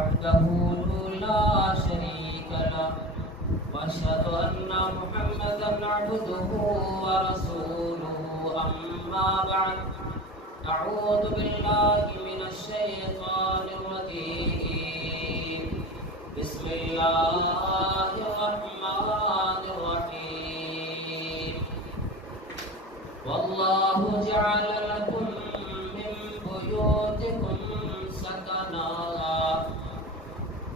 وحده لا شريك له وأشهد أن محمدا عبده ورسوله أما بعد أعوذ بالله من الشيطان الرجيم بسم الله الرحمن الرحيم والله جعل لكم من بيوتكم سكنا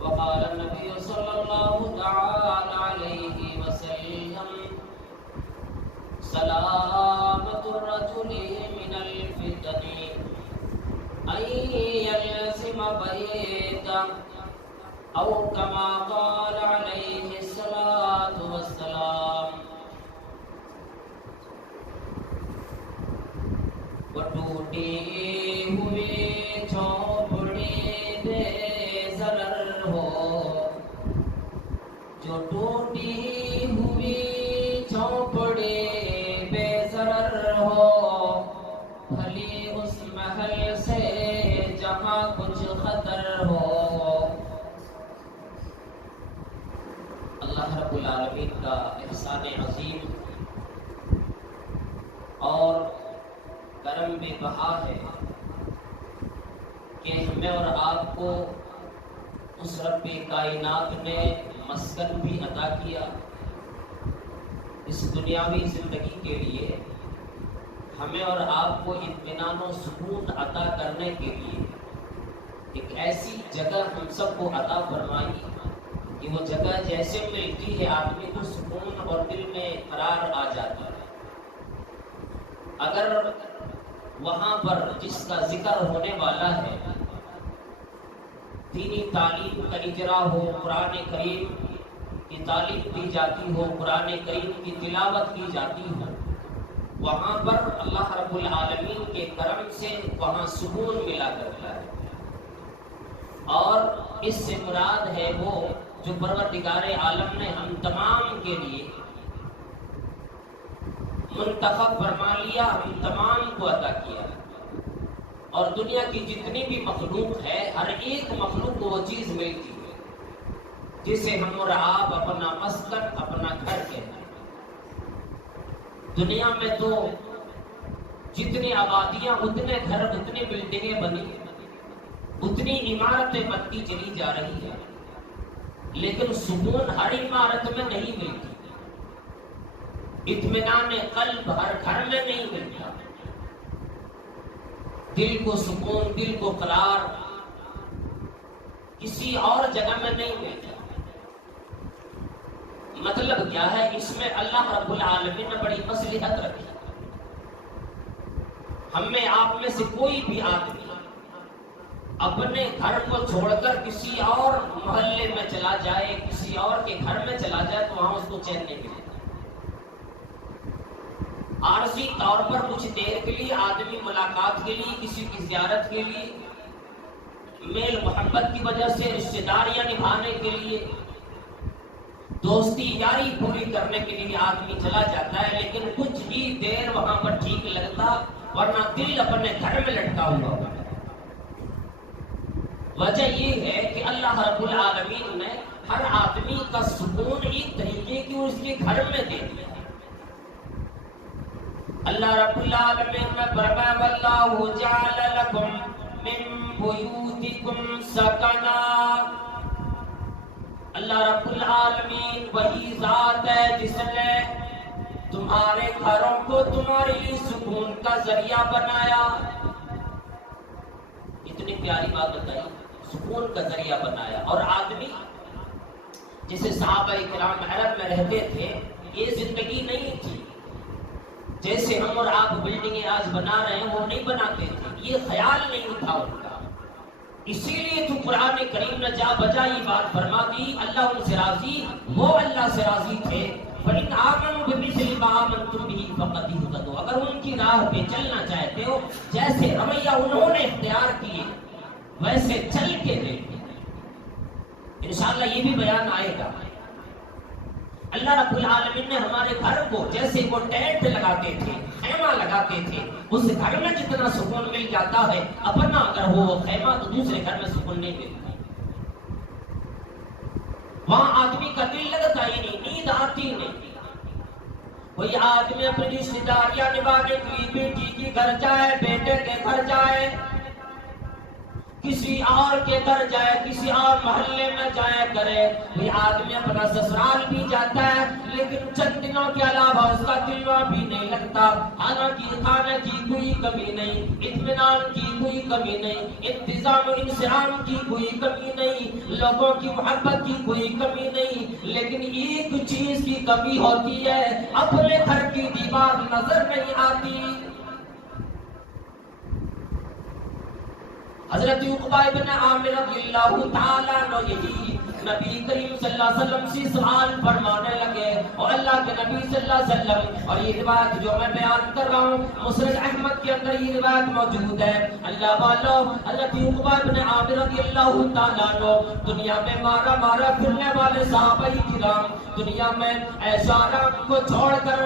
وقال النبي صلى الله تعالى عليه وسلم سلامة الرجل من الفتن أن يلزم بيتا أو كما قال عليه الصلاة والسلام وٹوٹی ہوئی جھونپڑی بے ضرر ہو جو ٹوٹی ہوئی جھونپڑی بے ضرر ہو بھلی اس محل سے جہاں کچھ خطر ہو. اللہ رب العالمین کا احسان عظیم اور کرم بے بہا ہے کہ ہمیں اور آپ کو اس رب کائنات نے مسکن بھی عطا کیا اس دنیاوی زندگی کے لیے، ہمیں اور آپ کو اطمینان و سکون عطا کرنے کے لیے ایک ایسی جگہ ہم سب کو عطا فرمائی کہ وہ جگہ جیسے ملتی ہے آدمی کو سکون اور دل میں قرار آ جاتا ہے. اگر وہاں پر جس کا ذکر ہونے والا ہے دینی تعلیم کا اجرا ہو، قرآن کریم کی تعلیم دی جاتی ہو، قرآن کریم کی تلاوت کی جاتی ہو، وہاں پر اللہ رب العالمین کے کرم سے وہاں سکون ملا کرتا ہے. اور اس سے مراد ہے وہ جو پروردگار عالم نے ہم تمام کے لیے منتخب فرما لیا، ہم تمام کو عطا کیا. اور دنیا کی جتنی بھی مخلوق ہے ہر ایک مخلوق کو وہ چیز ملتی ہے جسے ہم اور آپ اپنا مسکن، اپنا گھر کہتے ہیں. دنیا میں تو جتنی آبادیاں اتنے گھر، اتنی بلڈنگیں بنی، اتنی عمارتیں بنتی چلی جا رہی ہیں، لیکن سکون ہر عمارت میں نہیں ملتی، اطمینان قلب ہر گھر میں نہیں ملتا، دل کو سکون، دل کو قرار کسی اور جگہ میں نہیں ملتا. مطلب کیا ہے؟ اس میں اللہ رب العالمین نے بڑی مصلحت رکھی. ہم میں آپ میں سے کوئی بھی آدمی اپنے گھر کو چھوڑ کر کسی اور محلے میں چلا جائے، کسی اور کے گھر میں چلا جائے تو وہاں اس کو چین نہیں ملے. عارضی طور پر کچھ دیر کے لیے آدمی ملاقات کے لیے، کسی کی زیارت کے لیے، میل محبت کی وجہ سے، رشتہ داریاں نبھانے کے لیے، دوستی یاری پوری کرنے کے لیے آدمی چلا جاتا ہے، لیکن کچھ ہی دیر وہاں پر ٹھیک لگتا، ورنہ دل اپنے گھر میں لٹکا ہوا ہوگا. وجہ یہ ہے کہ اللہ رب العالمین نے ہر آدمی کا سکون ایک طریقے کی اس کے گھر میں دے دیا. اللہ رب العالمین نے فرمایا واللہ جعل لکم من بیوتکم سکنا. اللہ رب العالمین وہی ذات ہے جس نے تمہارے گھروں کو تمہارے لیے سکون کا ذریعہ بنایا. اتنی پیاری بات بتائی، سکون کا ذریعہ بنایا. اور آدمی جسے صحابہ کرام عرب میں رہتے تھے، یہ زندگی نہیں تھی جیسے ہم اور آپ بلڈنگیں آج بنا رہے ہیں، وہ نہیں بناتے تھے، یہ خیال نہیں تھا ان کا. اسی لیے تو قرآن کریم نے جا بجا یہ بات فرما دی، اللہ ان سے راضی، وہ اللہ سے راضی تھے. فَإِنْ آمَنُوا بِمِثْلِ مَا آمَنْتُمْ بِهِ فَقَدْ اهْتَدَوْا. اگر ان کی راہ پہ چلنا چاہتے ہو، جیسے رویہ انہوں نے اختیار کیے ویسے چل کے دیکھیں، انشاءاللہ یہ بھی بیان آئے گا. اللہ رب العالمین نے ہمارے گھر کو جیسے وہ ٹینٹ لگاتے تھے، خیمہ لگاتے تھے، اس گھر میں جتنا سکون مل جاتا ہے، اپنا اگر ہو وہ خیمہ تو دوسرے گھر میں سکون نہیں ملتا. وہاں آدمی کا دل لگتا ہی نہیں، نیند آتی نہیں۔ کوئی آدمی اپنی رشتے داریاں نبھانے کے لیے بیٹی کے گھر جائے، بیٹے کے گھر جائے، کسی اور کے گھر جائے، کسی اور محلے میں جائے کرے، کوئی آدمی اپنا سسرال بھی جاتا ہے لیکن چند دنوں کے علاوہ اس کا دل وہاں بھی نہیں لگتا۔ حالانکہ کھانے کی کوئی کمی نہیں، اطمینان کی کوئی کمی نہیں، انتظام و انسجام کی کوئی کمی نہیں، لوگوں کی محبت کی کوئی کمی نہیں، لیکن ایک چیز کی کمی ہوتی ہے، اپنے گھر کی دیوار نظر نہیں آتی۔ حضرت عقبہ بن عامر رضی اللہ تعالیٰ عنہ یہی نبی کریم صلی اللہ علیہ وسلم سے سوال فرمانے لگے، اور اللہ کے نبی صلی اللہ علیہ وسلم، اور یہ روایت جو میں بیان کر رہا ہوں مسند احمد کے اندر یہ روایت موجود ہے، اللہ والو حضرت عقبہ بن عامر رضی اللہ تعالیٰ عنہ دنیا میں مارا مارا پھرنے والے صحابہ کرام، دنیا میں عیش و آرام کو چھوڑ کر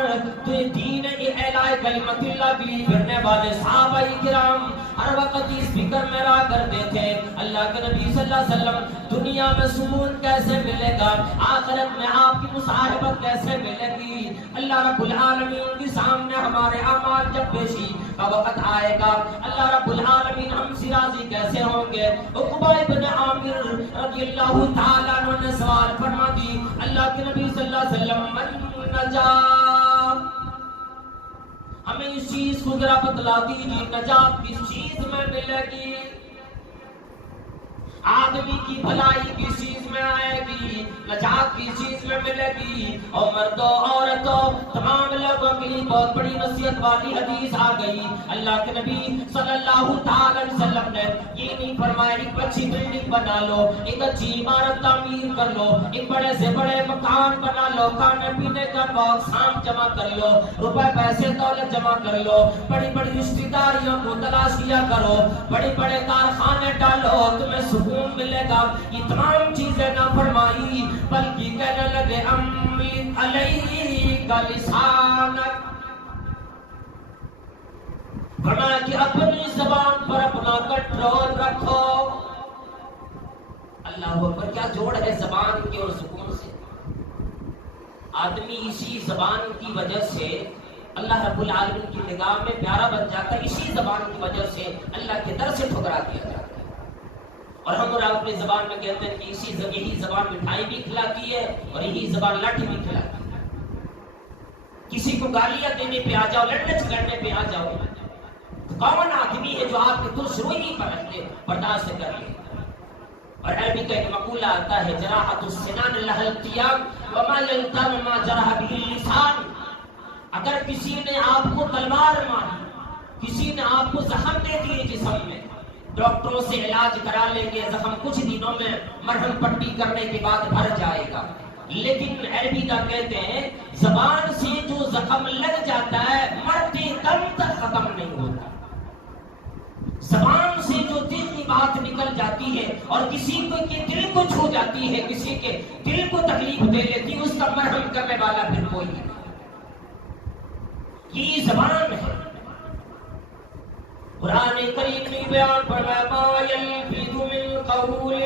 دین اعلاء کلمت اللہ کے لیے پھرنے والے صحابہ کرام ہر وقت اس فکر میں رہا کرتے تھے، اللہ کے نبی صلی اللہ علیہ وسلم دنیا میں سکون کیسے ملے گا، آخرت میں آپ کی مصاحبت کیسے ملے گی، اللہ رب العالمین کے سامنے ہمارے اعمال جب پیشی کا وقت آئے گا، اللہ رب العالمین ہم سے راضی کیسے ہوں گے۔ عقبہ بن عامر رضی اللہ تعالیٰ عنہ نے سوال فرما دی، اللہ کے نبی صلی اللہ علیہ وسلم من نجات، ہمیں اس چیز کو ذرا بتلا دیجیے، نجات کس چیز میں ملے گی، آدمی کی بھلائی کس چیز میں آئے گی، نجات کس چیز میں ملے گی، اور مردوں عورتوں تمام لوگوں کے لیے بہت بڑی نصیحت والی حدیث آ گئی۔ اللہ کے نبی صلی اللہ تعالی علیہ وسلم نے یہ نہیں فرمایا ایک اچھی بلڈنگ بنا لو، ایک اچھی عمارت تعمیر کر لو، ایک بڑے سے بڑے مکان بنا لو، کھانے پینے کا باکس عام جمع کر لو، روپے پیسے دولت جمع کر لو، بڑی بڑی رشتہ داریوں کو تلاش کیا کرو، بڑے بڑے کارخانے ڈالو، تمہیں سکون ملے گا، یہ تمام چیزیں نہ فرمائی، بلکہ کہنے لگے املک علیک لسانک، فرمایا کہ اپنی زبان پر اپنا کنٹرول رکھو۔ اللہ اکبر، کیا جوڑ ہے زبان کے اور سکون سے۔ آدمی اسی زبان کی وجہ سے اللہ رب العالمین کی نگاہ میں پیارا بن جاتا ہے، اسی زبان کی وجہ سے اللہ کے در سے ٹھکرا دیا جاتا ہے۔ اور ہم اور اپنی زبان میں کہتے ہیں کہ یہی زبان مٹھائی بھی کھلاتی ہے اور یہی زبان لاٹھی بھی کھلاتی ہے۔ کسی کو گالیاں دینے پہ آ جاؤ، لڑنے جھگڑنے پہ آ جاؤ، کون آدمی ہے جو آپ کے درست روئی پر رکھ لے، برداشت کر لے۔ اور عربی کا ایک مقولہ آتا ہے، جراحت السنان لها التیاب وما یلتم ما جرح به اللسان، اگر کسی نے آپ کو تلوار ماری، کسی نے آپ کو زخم دے دیے جسم میں، ڈاکٹروں سے علاج کرا لیں گے، زخم کچھ دنوں میں مرہم پٹی کرنے کے بعد بھر جائے گا، لیکن عربی کا کہتے ہیں زبان سے جو زخم لگ جاتا ہے مرتے دم تک ختم نہیں ہوتا۔ زبان سے جو دل کی بات نکل جاتی ہے اور کسی کو کے دل کو چھو جاتی ہے، کسی کے دل کو تکلیف دے لیتی ہے، اس کا مرہم کرنے والا پھر کوئی نہیں۔ یہ زبان ہے۔ قرآن کریم نے بیان فرمایا ما یلفظ من قول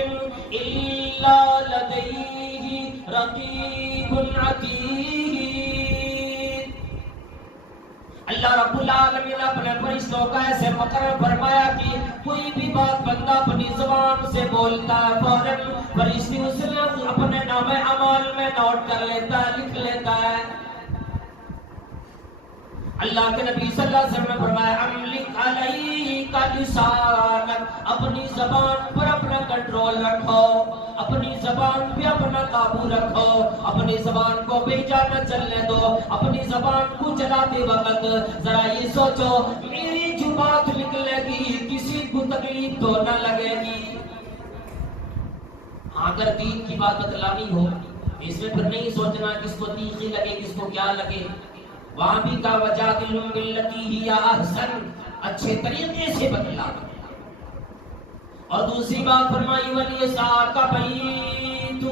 الا لدیہ رقیب عتید، اللہ رب العالمین نے اپنے فرشتوں کا ایسے مقرر فرمایا کہ کوئی بھی بات بندہ اپنی زبان سے بولتا ہے فوراً فرشتے اس نے اپنے نام اعمال میں نوٹ کر لیتا ہے، لکھ لیتا ہے۔ اللہ کے نبی صلی اللہ علیہ وسلم نے فرمایا املک علیک لسانک، اپنی زبان پر اپنا کنٹرول رکھو، اپنی زبان پہ اپنا قابو رکھو، اپنی زبان کو بے جا نہ چلنے دو، اپنی زبان کو چلاتے وقت ذرا یہ سوچو میری جو بات نکلے گی کسی کو تکلیف تو نہ لگے گی۔ اگر دین کی بات بتلانی ہو اس میں پھر نہیں سوچنا کس کو تیخی لگے کس کو کیا لگے، وہاں بھی کا وجادلہم باللتی ہی احسن، اچھے طریقے سے بتلا۔ اور دوسری بات فرمائی ولیسعک بیت،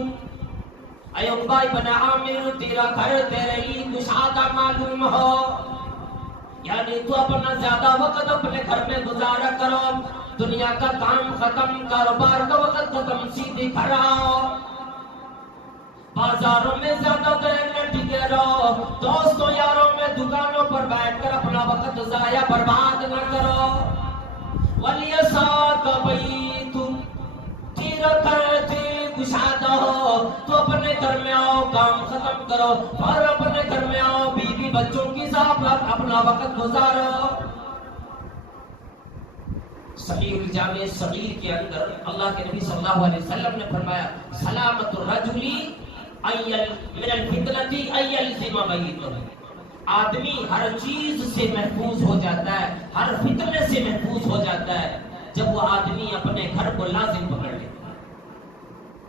اے عقبہ بن عامر تیرا گھر تیرے لیے کشادہ معلوم ہو، یعنی تو اپنا زیادہ وقت اپنے گھر میں گزارا کرو، دنیا کا کام ختم، کاروبار کا وقت ختم، سیدھے گھر آؤ۔ بازاروں میں زیادہ دیر نہ ٹکے رہو، دوستوں یاروں میں دکانوں پر بیٹھ کر اپنا وقت ضائع برباد نہ کرو۔ وَلْيَسَعْكَ بَيْتُكَ کشادہ ہو تو اپنے گھر میں آؤ، کام ختم کرو اور اپنے گھر میں آؤ، بیوی بچوں کے ساتھ اپنا وقت گزارو۔ صحیح الجامع صغیر کے اندر اللہ کے نبی صلی اللہ علیہ وسلم نے فرمایا سلامت الرجل من الفتنة ان يلزم بیتہ، آدمی ہر چیز سے محفوظ ہو جاتا ہے، ہر فتنے سے محفوظ ہو جاتا ہے جب وہ آدمی اپنے گھر کو لازم پکڑ لے،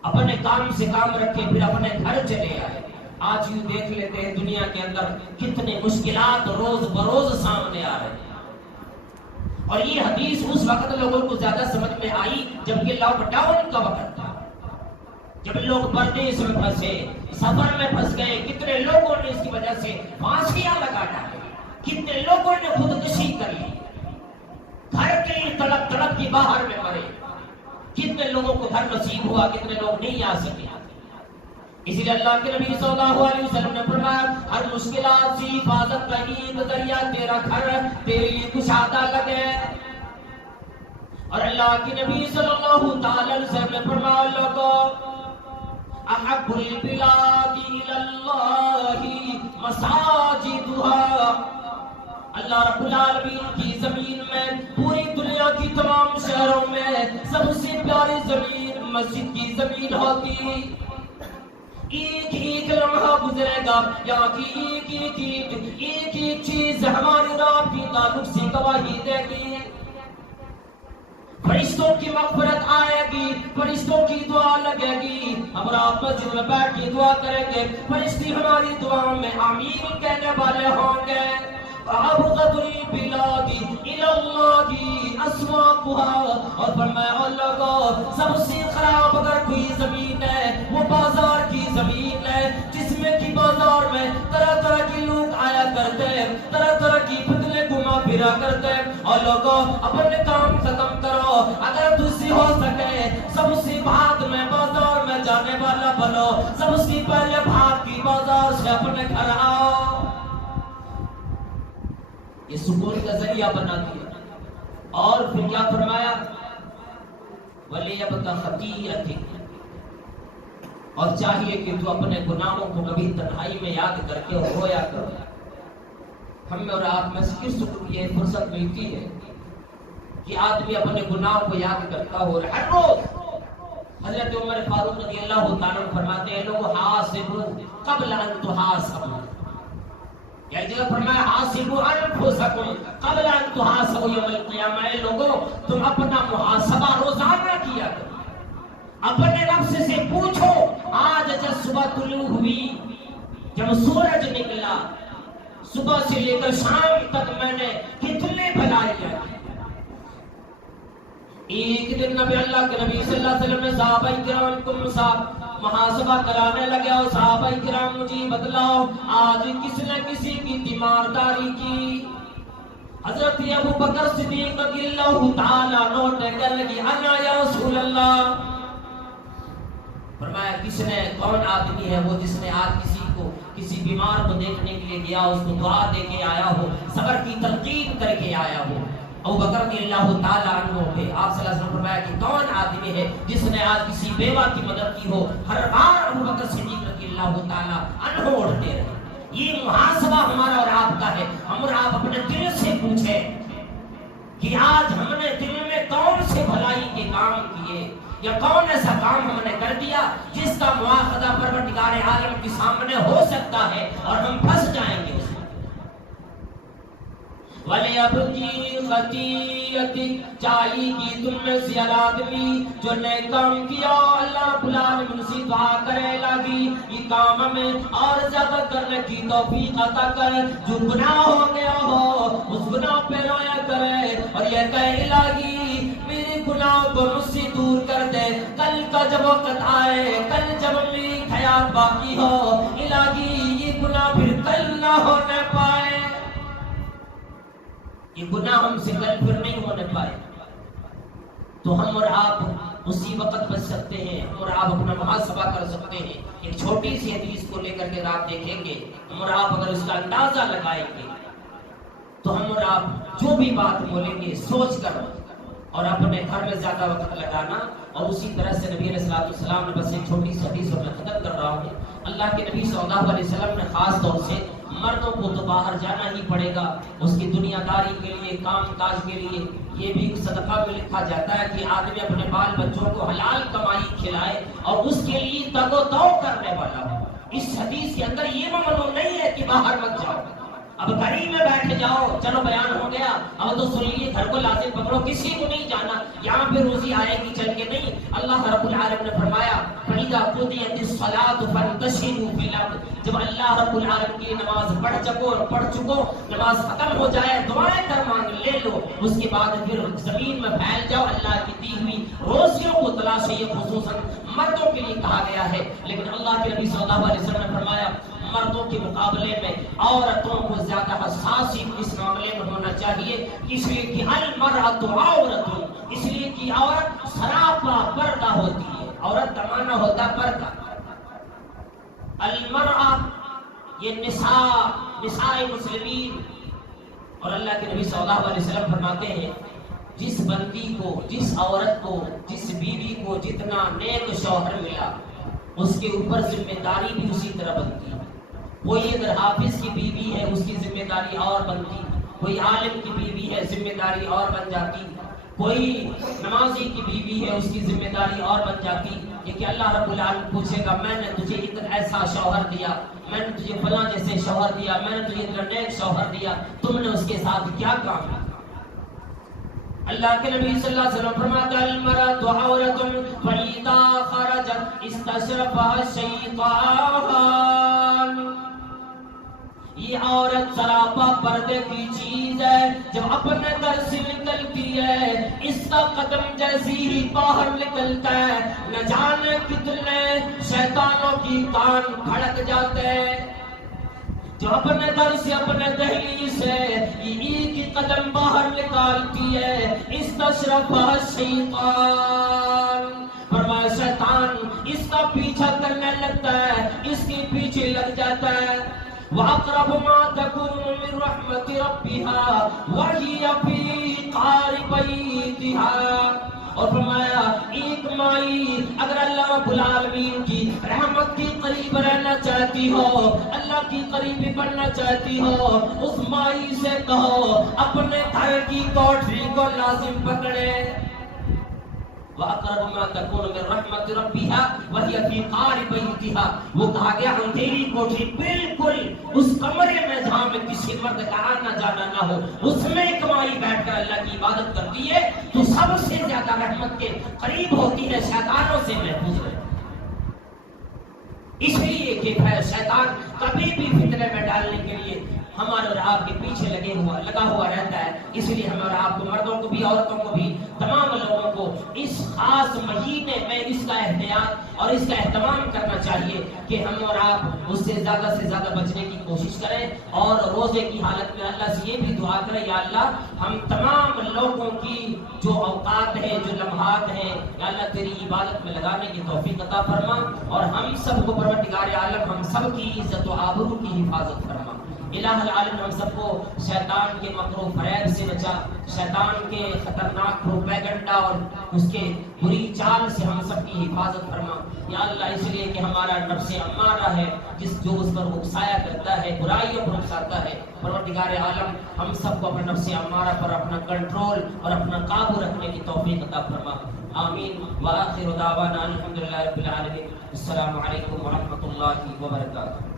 اپنے کام سے کام رکھے، پھر اپنے گھر چلے آئے۔ آج یوں دیکھ لیتے ہیں دنیا کے اندر کتنے مشکلات روز بروز سامنے آ رہے ہیں، اور یہ حدیث اس وقت لوگوں کو زیادہ سمجھ میں آئی جبکہ لاک ڈاؤن کا وقت تھا، جب لوگ پردیس میں پھنسے، سفر میں پھنس گئے، کتنے لوگوں نے اس کی وجہ سے پھانسیاں لگا ڈالی، کتنے لوگوں نے خودکشی کر لی، گھر کے لیے تڑپ تڑپ کے باہر میں مرے، کتنے لوگوں کو گھر نصیب ہوا، کتنے لوگ نہیں آ سکے۔ اسی لیے اللہ کے نبی صلی اللہ علیہ وسلم نے فرمایا ہر مشکلات سے حفاظت کا ایک ذریعہ تیرا گھر تیرے لیے کشادہ لگے، اور اللہ کے نبی صلی اللہ تعالی علیہ وسلم نے فرمایا لوگوں احب البلاد الی اللہ مساجدها، اللہ رب العالمین کی زمین میں، پوری دنیا کی تمام شہروں میں سب سے پیاری زمین مسجد کی زمین ہوتی، ایک ایک لمحہ گزرے گا یہاں کی ایک ایک چیز ہماری اور آپ کی تعلق سے گواہی دے گی، فرشتوں کی مغفرت آئے گی، فرشتوں کی دعا لگے گی، ہم رات مسجد میں بیٹھ کے دعا کریں گے، فرشتے ہماری دعا میں آمین کہنے والے ہوں گے۔ وَأَبْغَضُ الْبِلَادِ إِلَى اللَّهِ أَسْوَاقُهَا، اور فرمایا لوگوں سب سے خراب اگر کوئی زمین ہے وہ بازار کی زمین ہے، جس میں کی بازار میں طرح طرح کے لوگ آیا کرتے ہیں، طرح طرح کی فتنے گھما پھرا کرتے ہیں، اور لوگوں اپنے کام ختم کرو، اگر تجھ سے ہو سکے سب سے بعد میں بازار میں جانے والا بنو، سب سے پہلے بھاگ کی بازار سے اپنے گھر آؤ، یہ سکون کا ذریعہ بنا دیا۔ اور پھر کیا فرمایا وَلِيَبْكَ خَطِيئَتِكَ، اور چاہیے کہ تو اپنے گناہوں کو کبھی تنہائی میں یاد کر کے رویا کرو۔ ہم میں اور آپ میں سے کس کو یہ فرصت ملتی ہے کہ آدمی اپنے گناہوں کو یاد کرتا ہو ہر روز؟ حضرت عمر فاروق رضی اللہ تعالیٰ فرماتے ہیں لوگوں حاسبوا قبل ان تحاسبوا، یہ جگہ فرمایا حاسبوا انفسکم قبل ان تحاسبوا یوم القیامہ، اے لوگوں تم اپنا محاسبہ روزانہ کیا کرو، اپنے نفس سے پوچھو آج جب صبح طلوع ہوئی، جب سورج نکلا، صبح سے لے کر شام تک میں نے کتنے بھلائی کی۔ ایک دن نبی اللہ کے نبی صلی اللہ علیہ وسلم نے صحابہ کرام کو محاسبہ کرانے لگے، اور صحابہ کرام مجھے بتلاؤ آج کس نے کسی کی تیمارداری کی؟ حضرت ابو بکر صدیق رضی اللہ تعالیٰ عنہ نے کہنے لگی انا یا رسول اللہ، فرمایا کس نے، کون آدمی ہے وہ جس نے آج کسی بیمار کو دیکھنے کے لیے گیا، اس کو دعا دے کے آیا ہو، صبر کی تلقین کر کے آیا ہو؟ ابو بکر رضی اللہ تعالیٰ عنہ پہ آپ صلی اللہ علیہ وسلم فرمایا کہ کون آدمی ہے جس نے آج کسی بیوہ کی مدد کی ہو؟ ہر بار ابو بکر صدیق رضی اللہ تعالیٰ عنہ اٹھتے رہے۔ یہ محاسبہ ہمارا اور آپ کا ہے، ہم اور آپ اپنے دل سے پوچھیں کہ آج ہم نے دل میں کون سے بھلائی کے کام کیے، یا کون ایسا کام ہم نے کر دیا جس کا مواخذہ پروردگار عالم کے سامنے ہو سکتا ہے اور ہم پھنس جائیں گے اس میں۔ وَلِيَبْكِ خَطِيئَتِكَ، چاہیے کہ تم میں سے ہر آدمی جو نئے کام کیا اللہ رب العالمین سے دعا کرے لگی یہ کام ہمیں اور زیادہ کرنے کی توفیق عطا کر، جو گناہ ہو گیا ہو اس گناہ پہ رویا کرے اور یہ کہے الہی میرے گناہ کو مجھ سے دور کر دے، کل کا جب وقت آئے، کل جب میری حیات باقی ہو الہی یہ گناہ پھر کل نہ ہونے پائے، یہ گناہ ہم سے کل پھر نہیں ہونے پائے، تو ہم اور آپ اسی وقت بچ سکتے ہیں، ہم اور آپ اپنا محاسبہ کر سکتے ہیں. ایک چھوٹی سی حدیث کو لے کر کے آپ دیکھیں گے، ہم اور آپ اگر اس کا اندازہ لگائیں گے تو ہم اور آپ جو بھی بات بولیں گے سوچ کر اور اپنے گھر میں زیادہ وقت لگانا. اور اسی طرح سے نبی علیہ السلام نے بس ایک چھوٹی سی حدیث میں ختم کر رہا ہوں. اللہ کے نبی صلی اللہ علیہ وسلم نے خاص طور سے مردوں کو تو باہر جانا ہی پڑے گا اس کی دنیا داری کے لیے، کام کاج کے لیے. یہ بھی صدقہ میں لکھا جاتا ہے کہ آدمی اپنے بال بچوں کو حلال کمائی کھلائے اور اس کے لیے تگ و دو کرنے والا ہو. اس حدیث کے اندر یہ ممنوع نہیں ہے کہ باہر مت جاؤ، اب گھر ہی میں بیٹھ جاؤ، چلو بیان ہو گیا اب تو سن لیے، گھر کو لازم پکڑو، کسی کو نہیں جانا، یہاں پہ روزی آئے گی چل کے نہیں. اللہ رب العالمین نے فرمایا فَإِذَا قُضِيَتِ الصَّلَاةُ فَانتَشِرُوا فِي الْأَرْضِ، جب اللہ رب العالمین کی نماز پڑھ چکو، نماز ختم ہو جائے، دعائیں کر مانگ لے لو، اس کے بعد پھر زمین میں پھیل جاؤ، اللہ کی دی ہوئی روزیوں کو تلاشیں. یہ خصوصاً مردوں کے لیے کہا گیا ہے، لیکن اللہ کے نبی صلی اللہ علیہ وسلم نے فرمایا مردوں کے مقابلے میں عورتوں کو زیادہ حساسی اس معاملے میں ہونا چاہیے، اس لیے کہ المرأۃ عورۃ، اس لیے کہ عورت سراپا پردہ ہوتی ہے. عورت دمانہ ہوتا پردہ. المرأة یہ نساء مسلمین. اور اللہ کے نبی صلی اللہ علیہ وسلم فرماتے ہیں جس بندی کو، جس عورت کو، جس بیوی کو جتنا نیک شوہر ملا اس کے اوپر ذمہ داری بھی اسی طرح بنتی ہے. کوئی اگر حافظ کی بیوی ہے اس کی ذمہ داری اور بنتی، کوئی عالم کی بیوی ہے ذمہ داری اور بن جاتی، کوئی نمازی کی بیوی ہے اس کی ذمہ داری اور بن جاتی. یہ کہ اللہ رب العالمین پوچھے گا میں نے تجھے اتنا ایسا شوہر دیا، میں نے تجھے فلاں جیسے شوہر دیا، میں نے تجھے اتنا نیک شوہر دیا، تم نے اس کے ساتھ کیا کام کیا؟ اللہ کے نبی صلی اللہ علیہ وسلم فرماتا ہے المرأۃ عورۃ فإذا خرجت استشرفها الشیطان. یہ عورت سراپا پردے کی چیز ہے، جب اپنے گھر سے نکلتی ہے اس کا قدم جیسی ہی باہر نکلتا ہے نہ جانے کتنے شیطانوں کی کان کھڑک جاتے ہیں. جو اپنے گھر سے، اپنے دہلیز سے ایک ہی قدم باہر نکالتی ہے استشرفها الشیطان، فرمایا شیطان اس کا پیچھا کرنے لگتا ہے، اس کے پیچھے لگ جاتا ہے. وَأَقْرَبُ مَا تَكُونُ مِنْ رَحْمَةِ رَبِّهَا وَهِيَ فِي قَعْرِ بَيْتِهَا. اور فرمایا ایک مائی اگر اللہ رب العالمین کی رحمت کے قریب رہنا چاہتی ہو، اللہ کی قریبی بننا چاہتی ہو، اس مائی سے کہو اپنے گھر کی کوٹری کو لازم پکڑے. وَأَقْرَبُ مَا تَكُونُ مِنْ رَحْمَةِ رَبِّهَا وَهِيَ فِي قَعْرِ بَيْتِهَا. وہ کہا گیا اندھیری کوٹری بالکل اس کمرے میں جہاں میں کسی مرد کا آنا جانا نہ ہو، اس میں کمائی بیٹھ کر اللہ کی عبادت کرتی ہے تو سب سے زیادہ رحمت کے قریب ہوتی ہے، شیطانوں سے محفوظ رہتی ہے. اس لیے کہ شیطان کبھی بھی فتنے میں ڈالنے کے لیے ہمارے اور آپ کے پیچھے لگا ہوا رہتا ہے. اس لیے ہمارے آپ کو، مردوں کو بھی عورتوں کو بھی، تمام لوگوں کو اس خاص مہینے میں اس کا احتیاط اور اس کا اہتمام کرنا چاہیے کہ ہم اور آپ اس سے زیادہ بچنے کی کوشش کریں. اور روزے کی حالت میں اللہ سے یہ بھی دعا کریں یا اللہ ہم تمام لوگوں کی جو اوقات ہیں، جو لمحات ہیں، یا اللہ تیری عبادت میں لگانے کی توفیق عطا فرما، اور ہم سب کو پروردگار عالم ہم سب کی عزت و آبرو کی حفاظت فرما. الہ العالم ہم سب کو شیطان کے مکر و فریب سے بچا، شیطان کے خطرناک پروپیگنڈا اور اس کے بری چال سے ہم سب کی حفاظت فرما یا اللہ. اس لیے کہ ہمارا نفس امارہ ہے جو اس پر اکسایا کرتا ہے، برائیوں پر اکساتا ہے. پروردگار عالم ہم سب کو اپنے نفس امارہ پر اپنا کنٹرول اور اپنا قابو رکھنے کی توفیق عطا فرما. آمین. وآخر دعوانا الحمدللہ رب العالمین. السلام علیکم ورحمۃ اللہ وبرکاتہ.